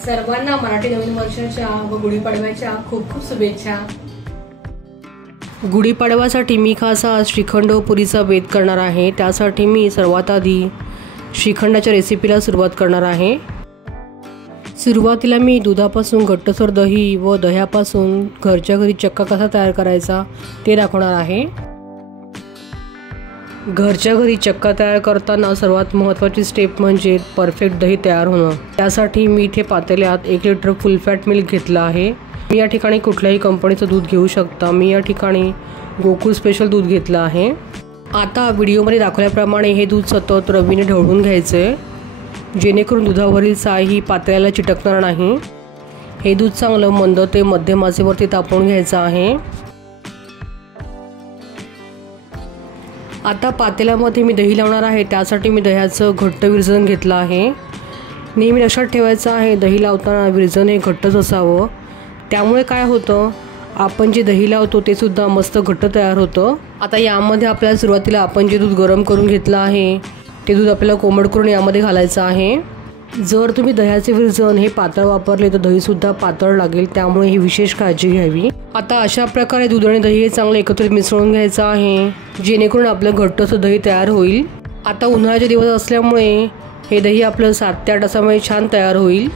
सर्वांना मराठी नवीन वर्षाच्या व गुढीपाडव्याच्या खूप खूप शुभेच्छा। गुढीपाडव्यासाठी मी खास श्रीखंड व पुरीचा बेत करणार आहे। त्यासाठी मी सर्वात आधी श्रीखंडाच्या रेसिपीला सुरुवात करणार आहे। सुरुवातीला मी दुधापासून घट्टसर दही व दह्यापासून घरच्या घरी चक्का कसा तयार करायचा ते दाखवणार आहे। घरच्या घरी चक्का तयार करताना सर्वात महत्त्वाची स्टेप म्हणजे परफेक्ट दही तयार होणं। त्यासाठी मी इथे पातेल्यात 1 लिटर फुल फॅट मिल्क घेतला आहे। मी या ठिकाणी कुठल्याही कंपनीचं दूध घेऊ शकता। मी या ठिकाणी गोकुळ स्पेशल दूध घेतलं आहे। आता व्हिडिओमध्ये दाखवल्याप्रमाणे हे दूध सतत रवीने ढवळून घ्यायचे, जेणेकरून दुधावरील साय ही पातेल्याला चिटकणार नाही। हे दूध चांगलं मंद ते मध्यम आचेवरती तापवून घ्यायचं आहे। आता पातेल्यामध्ये मी दही लावणार आहे। त्यासाठी मी दह्याचं घट्ट विरजण घेतलं आहे। नेहमी लक्षात ठेवायचं आहे, दही लावताना विरजण हे घट्टच असावं। त्यामुळे काय होतं, आपण जे दही लावतो ते सुद्धा मस्त घट्ट तयार होतं। आता यामध्ये आपल्याला सुरुवातीला आपण जे दूध गरम करून घेतलं आहे ते दूध आपल्याला कोमट करून यामध्ये घालायचं आहे। जर तुम्ही दह्याचे विरजण हे पातळ वापरले तर दही सुद्धा पातळ लागेल, त्यामुळे ही विशेष काळजी घ्यावी। आता अशा प्रकारे दूध आणि दही हे चांगले एकत्रित मिसळून घ्यायचं आहे, जेणेकरून आपलं घट्टसं दही तयार होईल। आता उन्हाळ्याचे दिवस असल्यामुळे हे दही आपलं 7 ते 8 तासामध्ये छान तयार होईल।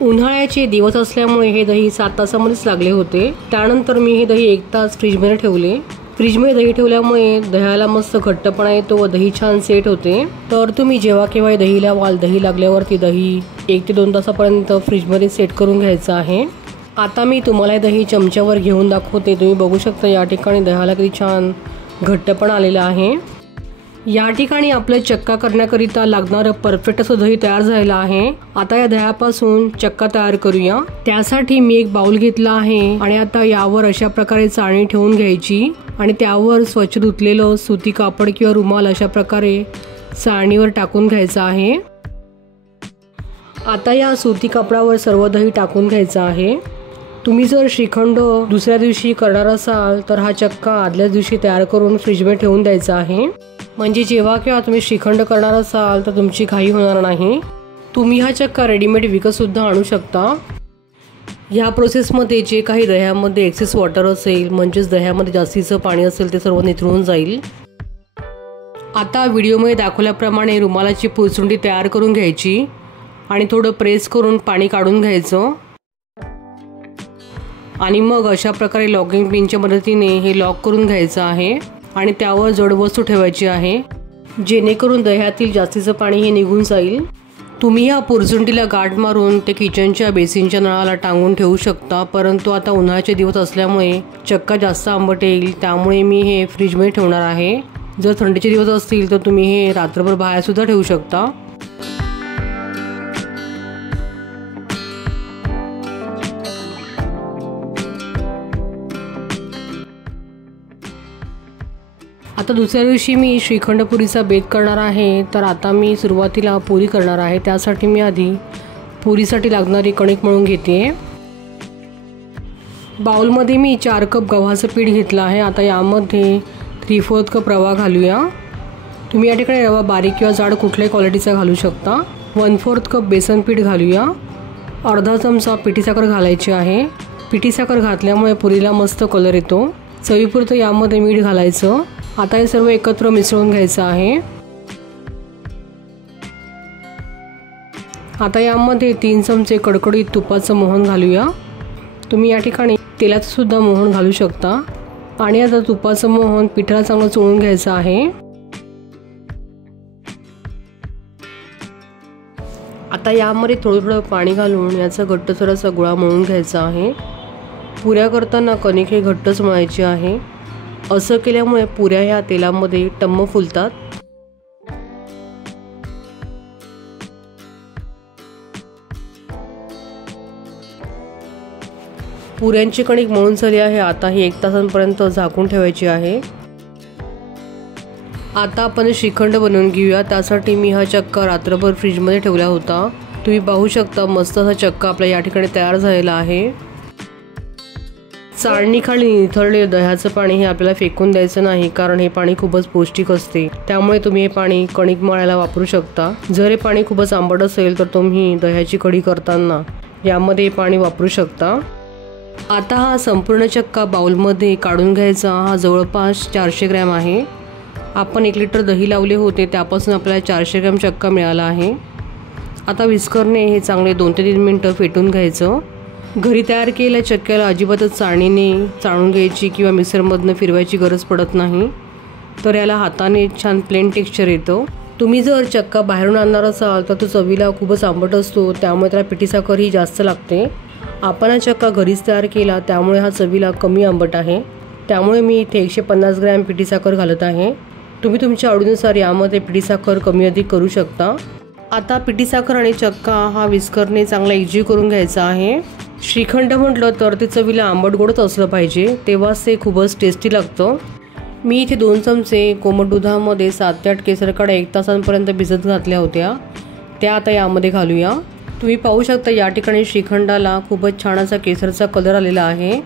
उन्हाळ्याचे दिवस असल्यामुळे हे दही 7 तासामध्येच लागले होते। त्यानंतर मी हे दही 1 तास फ्रीजमध्ये ठेवले। फ्रीजमध्ये दही ठेवल्यामुळे दह्याला मस्त घट्टपणा येतो व दही छान सेट होते। तर तुम्ही जेव्हा केव्हा दही लावाल, दही लागल्यावरती दही 1 ते 2 तासापर्यंत फ्रीजमध्ये सेट करून घ्यायचं आहे। आता मी तुम्हाला दही चमच्यावर घेऊन दाखवते। तुम्ही बघू शकता या ठिकाणी दह्याला किती छान घट्टपणा आलेला आहे। या ठिकाणी आपलं चक्का करण्याकरिता लागणारं परफेक्ट असं दही तयार झालेलं आहे। आता या दह्यापासून चक्का तयार करूया। त्यासाठी मी एक बाउल घेतला आहे आणि आता यावर अशा प्रकारे चाळणी ठेवून घ्यायची आणि त्यावर स्वच्छ धुतलेलं सुती कापड किंवा रुमाल अशा प्रकारे चाळणीवर टाकून घ्यायचं आहे। आता या सुती कापडावर सर्व दही टाकून घ्यायचं आहे। तुम्ही जर श्रीखंड दुसऱ्या दिवशी करणार असाल तर हा चक्का आदल्याच दिवशी तयार करून फ्रीजमध्ये ठेवून द्यायचा आहे, म्हणजे जेव्हा केव्हा तुम्ही श्रीखंड करणार असाल तर तुमची घाई होणार नाही। तुम्ही हा चक्का रेडीमेड विकत सुद्धा आणू शकता। ह्या प्रोसेसमध्ये जे काही दह्यामध्ये एक्सेस वॉटर असेल, म्हणजेच दह्यामध्ये जास्तीचं पाणी असेल, ते सर्व निथळून जाईल। आता व्हिडिओमध्ये दाखवल्याप्रमाणे रुमालाची पुरचुंडी तयार करून घ्यायची आणि थोडं प्रेस करून पाणी काढून घ्यायचं आणि मग अशा प्रकारे लॉकिंग पिनच्या मदतीने हे लॉक करून घ्यायचं आहे आणि त्यावर जड वस्तू ठेवायची आहे, जेणेकरून दह्यातील जास्तीचं पाणी हे निघून जाईल। तुम्ही या पुरचुंडीला गाठ मारून ते किचनच्या बेसिनच्या नळाला टांगून ठेवू शकता, परंतु आता उन्हाळ्याचे दिवस असल्यामुळे चक्का जास्त आंबट येईल, त्यामुळे मी हे फ्रीजमध्ये ठेवणार आहे। जर थंडीचे दिवस असतील तर तुम्ही हे रात्रभर बाहेर सुद्धा ठेवू शकता। आता दुसऱ्या दिवशी मी श्रीखंड पुरीचा बेत करणार आहे। तर आता मी सुरुवातीला पुरी करणार आहे। त्यासाठी मी आधी पुरीसाठी लागणारी कणिक मळून घेते। बाउलमध्ये मी 4 कप गव्हाचं पीठ घेतलं आहे। आता यामध्ये 3/4 कप रवा घालूया। तुम्ही या ठिकाणी रवा बारीक किंवा जाड कुठल्याही क्वालिटीचा घालू शकता। 1/4 कप बेसन पीठ घालूया। अर्धा चमचा पिठी साखर घालायची आहे। पिठी साखर घातल्यामुळे पुरीला मस्त कलर येतो। चवीपुरतं यामध्ये मीठ घालायचं। आता हे सर्व एकत्र मिसळून घ्यायचं आहे। आता यामध्ये 3 चमचे कडकडीत तुपाचं मोहन घालूया। तुम्ही या ठिकाणी तेलाचं सुद्धा मोहन घालू शकता आणि आता तुपाचं मोहन पिठाला चांगलं चोळून घ्यायचं आहे। आता यामध्ये थोडं पाणी घालून याचा घट्टसर असा गोळा मळून घ्यायचा आहे। पुऱ्या करताना कणिक हे घट्टच मळायची आहे। असं केल्यामुळे पुऱ्या ह्या तेलामध्ये टम्म फुलतात। पुऱ्यांची कणिक मळून झाली आहे। आता ही 1 तासांपर्यंत झाकून ठेवायची आहे। आता आपण श्रीखंड बनवून घेऊया। त्यासाठी मी हा चक्का रात्रभर फ्रीजमध्ये ठेवला होता। तुम्ही पाहू शकता मस्त असा चक्का आपल्या या ठिकाणी तयार झालेला आहे। चाळणीखाली निथळलेलं दह्याचं पाणी हे आपल्याला फेकून द्यायचं नाही, कारण हे पाणी खूपच पौष्टिक असते। त्यामुळे तुम्ही हे पाणी कणिक मळायला वापरू शकता। जर हे पाणी खूपच आंबट असेल तर तुम्ही दह्याची कढी करताना यामध्ये हे पाणी वापरू शकता। आता हा संपूर्ण चक्का बाउलमध्ये काढून घ्यायचा। हा जवळपास 400 ग्रॅम आहे। आपण 1 लिटर दही लावले होते, त्यापासून आपल्याला 400 ग्रॅम चक्का मिळाला आहे। आता विस्करने हे चांगले 2 ते 3 मिनिटं फेटून घ्यायचं। घरी तयार केलेल्या चक्क्याला अजिबातच चाळणीने चाळून घ्यायची किंवा मिक्सरमधनं फिरवायची गरज पडत नाही, तर याला हाताने छान प्लेन टेक्स्चर येतं। तुम्ही जर चक्का बाहेरून आणणार असाल तर तो चवीला खूपच आंबट असतो, त्यामुळे त्याला पिठी साखर ही जास्त लागते। आपण हा चक्का घरीच तयार केला, त्यामुळे हा चवीला कमी आंबट आहे। त्यामुळे मी इथे 150 ग्रॅम पिठी साखर घालत आहे। तुम्ही तुमच्या आवडीनुसार यामध्ये पिठी साखर कमी अधिक करू शकता। आता पिठी साखर आणि चक्का हा विस्करने चांगला एकजीव करून घ्यायचा आहे। श्रीखंड म्हटलं तर ते चवीला आंबट गोडच असलं पाहिजे, तेव्हाच ते खूपच टेस्टी लागतं। मी इथे 2 चमचे कोमट दुधामध्ये 7 ते 8 केसर काड्या 1 तासांपर्यंत भिजत घातल्या होत्या, त्या आता यामध्ये घालूया। तुम्ही पाहू शकता या ठिकाणी श्रीखंडाला खूपच छान असा केसरचा कलर आलेला आहे।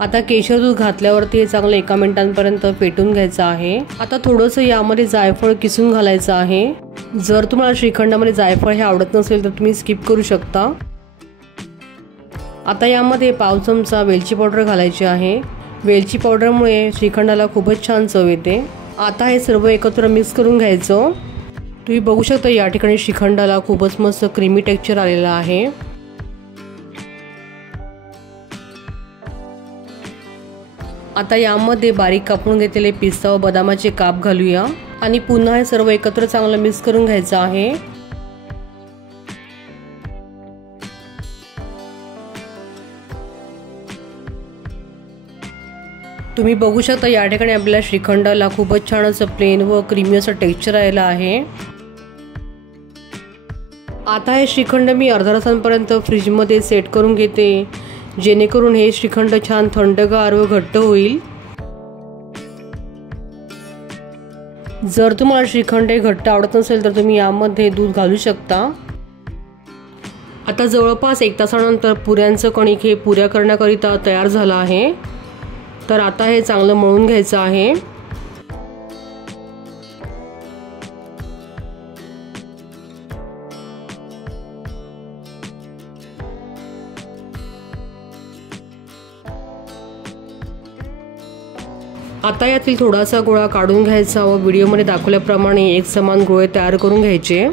आता केशर दूध घातल्यावरती हे चांगलं 1 मिनिटांपर्यंत फेटून घ्यायचं आहे। आता थोडंसं यामध्ये जायफळ किसून घालायचं आहे। जर तुम्हाला श्रीखंडामध्ये जायफळ हे आवडत नसेल तर तुम्ही स्किप करू शकता। आता यामध्ये पाव चमचा वेलची पावडर घालायची आहे। वेलची पावडरमुळे श्रीखंडाला खूपच छान चव येते। आता हे सर्व एकत्र मिक्स करून घ्यायचं। तुम्ही बघू शकता या ठिकाणी श्रीखंडाला खूपच मस्त क्रीमी टेक्स्चर आलेला आहे। आता यामध्ये बारीक कापून घेतलेले पिस्ता व बदामाचे काप घालूया आणि पुन्हा हे सर्व एकत्र चांगलं मिक्स करून घ्यायचं आहे। तुम्ही बघू शकता या ठिकाणी आपल्या श्रीखंडाला खूपच छान असं प्लेन व क्रीमी असं टेक्स्चर आलेलं आहे। आता हे श्रीखंड मी अर्ध्या तासांपर्यंत फ्रीजमध्ये सेट करून घेते, जेणेकरून हे श्रीखंड छान थंडगार व घट्ट होईल। जर तुम्हाला श्रीखंड हे घट्ट आवडत नसेल तर तुम्ही यामध्ये दूध घालू शकता। आता जवळपास 1 तासानंतर पुऱ्यांचं कणिक हे पुऱ्या करण्याकरिता तयार झालं आहे, तर आता हे चांगलं मळून घ्यायचं आहे। आता यातील थोडासा गोळा काढून घ्यायचा व व्हिडिओमध्ये दाखवल्याप्रमाणे एक समान गोळे तयार करून घ्यायचे।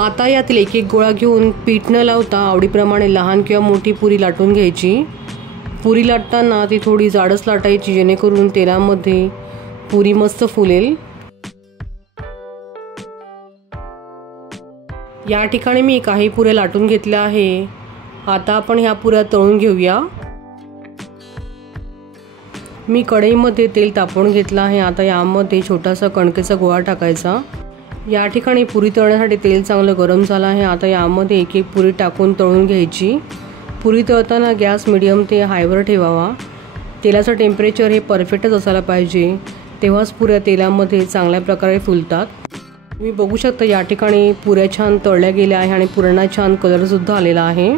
आता यातील एक एक गोळा घेऊन पीठ न लावता आवडीप्रमाणे लहान किंवा मोठी पुरी लाटून घ्यायची। पुरी लाटताना ती थोडी जाडच लाटायची, जेणेकरून तेलामध्ये पुरी मस्त फुलेल। या ठिकाणी मी काही पुऱ्या लाटून घेतल्या आहे। आता आपण ह्या पुऱ्या तळून घेऊया। मी कढईमध्ये तेल तापवून घेतलं आहे। आता यामध्ये छोटासा कणकेचा गोळा टाकायचा। या ठिकाणी पुरी तळण्यासाठी तेल चांगलं गरम झालं आहे। आता यामध्ये एक एक पुरी टाकून तळून घ्यायची। पुरी तळताना गॅस मीडियम ते हायवर ठेवावा। तेलाचं टेम्परेचर हे परफेक्टच असायला पाहिजे, तेव्हाच पुऱ्या तेलामध्ये चांगल्या प्रकारे फुलतात। तुम्ही बघू शकता या ठिकाणी पुऱ्या छान तळल्या गेल्या आहे आणि पुऱ्यांना छान कलर सुद्धा आलेला आहे।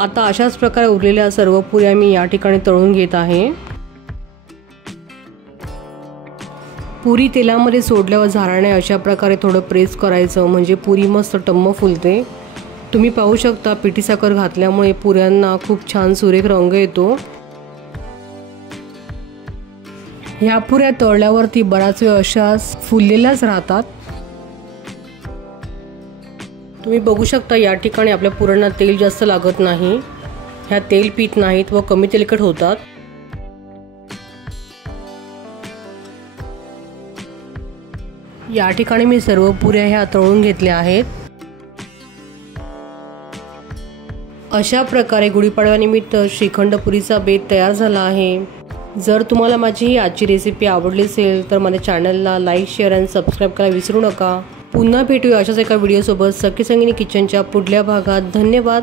आता अशाच प्रकारे उरलेल्या सर्व पुऱ्या मी या ठिकाणी तळून घेत आहे। पुरी तेलामध्ये सोडल्यावर झाराने अशा प्रकारे थोडं प्रेस करायचं, म्हणजे पुरी मस्त टम्म फुलते। तुम्ही पाहू शकता पिठी साखर घातल्यामुळे पुऱ्यांना खूप छान सुरेख रंग येतो। ह्या पुऱ्या तळल्यावरती बराच वेळ अशाच फुललेल्याच राहतात। तुम्ही बघू शकता या ठिकाणी आपल्या पुऱ्यांना तेल जास्त लागत नाही। ह्या तेल पीत नाहीत व कमी तेलकट होतात। या ठिकाणी मी सर्व पुऱ्या ह्या तळून घेतल्या आहेत। अशा प्रकारे गुढीपाडव्यानिमित्त श्रीखंडपुरीचा बेत तयार झाला आहे। जर तुम्हाला माझी ही आजची रेसिपी आवडली असेल तर माझ्या चॅनलला लाईक, शेअर आणि सबस्क्राईब करायला विसरू नका। पुन्हा भेटूया अशाच एका व्हिडिओसोबत सखी संगीनी किचनच्या पुढल्या भागात। धन्यवाद।